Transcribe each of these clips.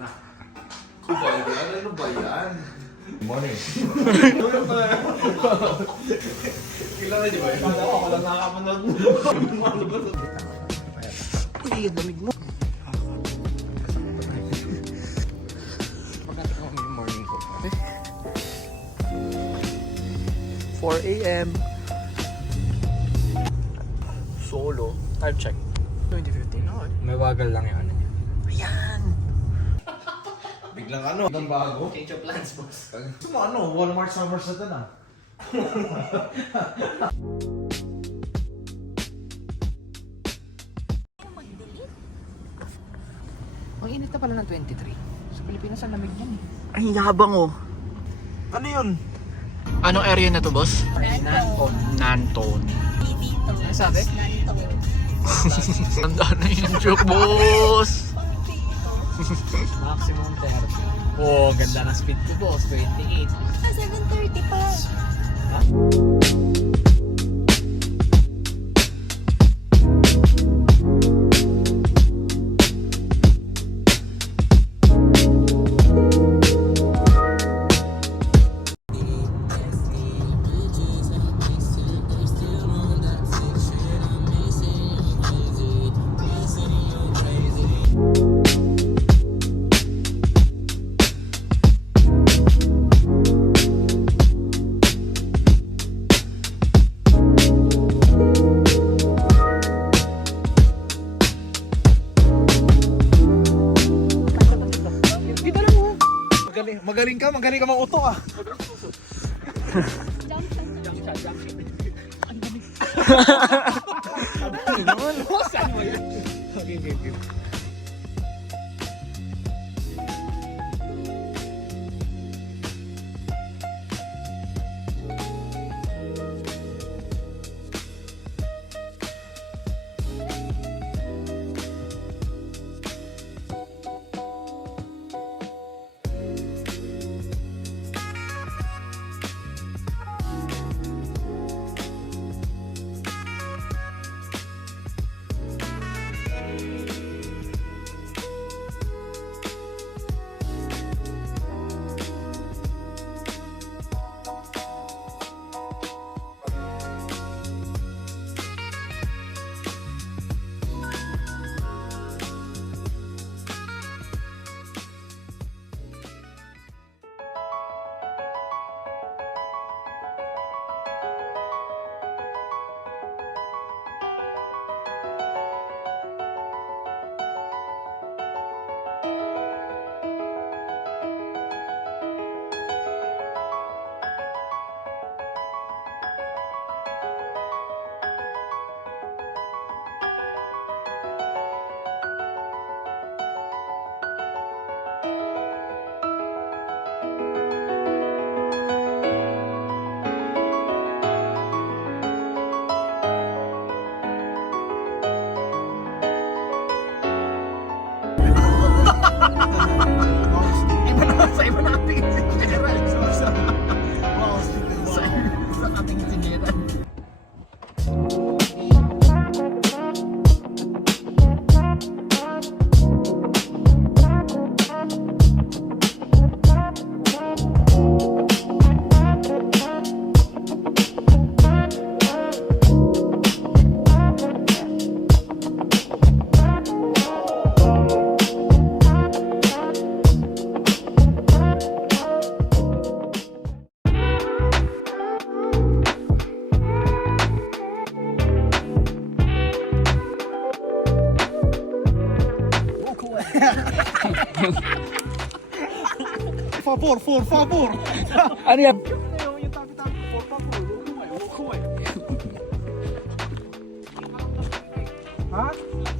Ano ba yan? Morning. Kilala niyo ba yun? Ako lang nakapanood mo. Ano ba ito? Uy, damig mo. Maganda ko yung morning ko. 4 a.m. Solo. Time check. 2015. Okay. May wagal lang yung ano niya. Ayan! Biglang ano? Biglang bago? Change of plans, boss. Ano? Walmart Summers na ito na. Ang init na pala ng 23. Sa Pilipinas ang lamig yan eh. Ay, yabang oh. Ano yun? Anong area na to, boss? Nanton. Nanton. Dito. Ano sabi? Nanton. Tanda na yung joke, boss! Maximum 30. Oh, ganda ng speed ko, boss. 28. 7:30 pa. Magaling ka mag-auto ah. Jump shot. Okay. Sa iba nating general. Sa ating general. Favor. Ano yan? Yung tabi-tabi ko, favor. Hukumay. Ha?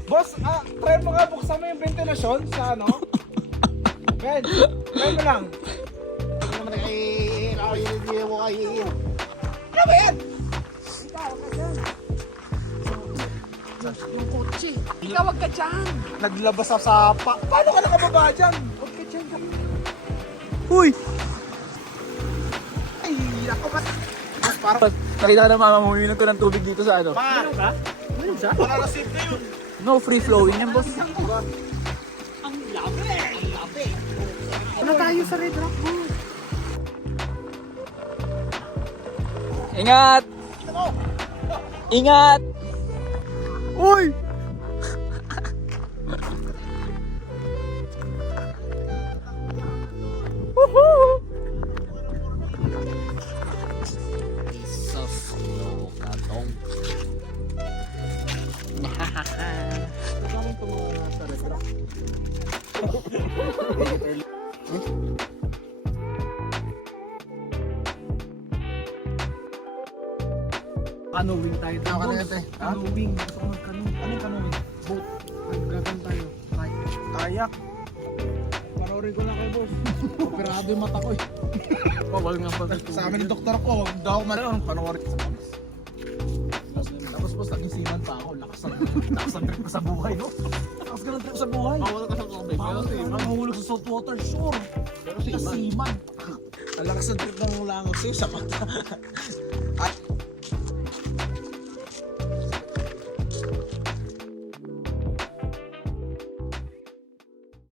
Boss, try mo nga buksan mo yung ventilasyon sa ano? Ben, try mo lang. Hindi naman hindi mo kayo. Ano ba yan? Yung kotse. Ikaw, wag ka dyan. Naglabas sa sapa. Paano ka nakababa dyan? Wag ka dyan. Uy! Ay, ako ba? Mas parang Nakita na mama mo, uminom ko ng tubig dito sa ano. pa. Ano siya? Para receive na yun. No, free flowing yan, boss. Ang labi. Ano tayo sa Red Rock, bro? Ingat! Ingat! Uy! Jesus, no, katong. Kaming tumawa sa Red Rock. Canoeing tayo. Ano ka na ito? Canoeing. Gusto ko mag-canoe. Ano yung canoeing? Boat. Gagan tayo. Kayak. Panoorin ko lang kayo, boss. Operado yung mata ko eh. Bawal nga pala. Sa amin ng doktor ko, huwag daw ako manood. Panoorin ko sa boss. Tapos boss, naging seaman pa ako. Lakas ang trip ko sa buhay, no? Lakas ka ng trip sa buhay. Bawal ka sa tubig. Bawal ka na mahulog sa salt water, sure. Pero seaman. Ang lakas ng trip ng langaw sa'yo sa mata. At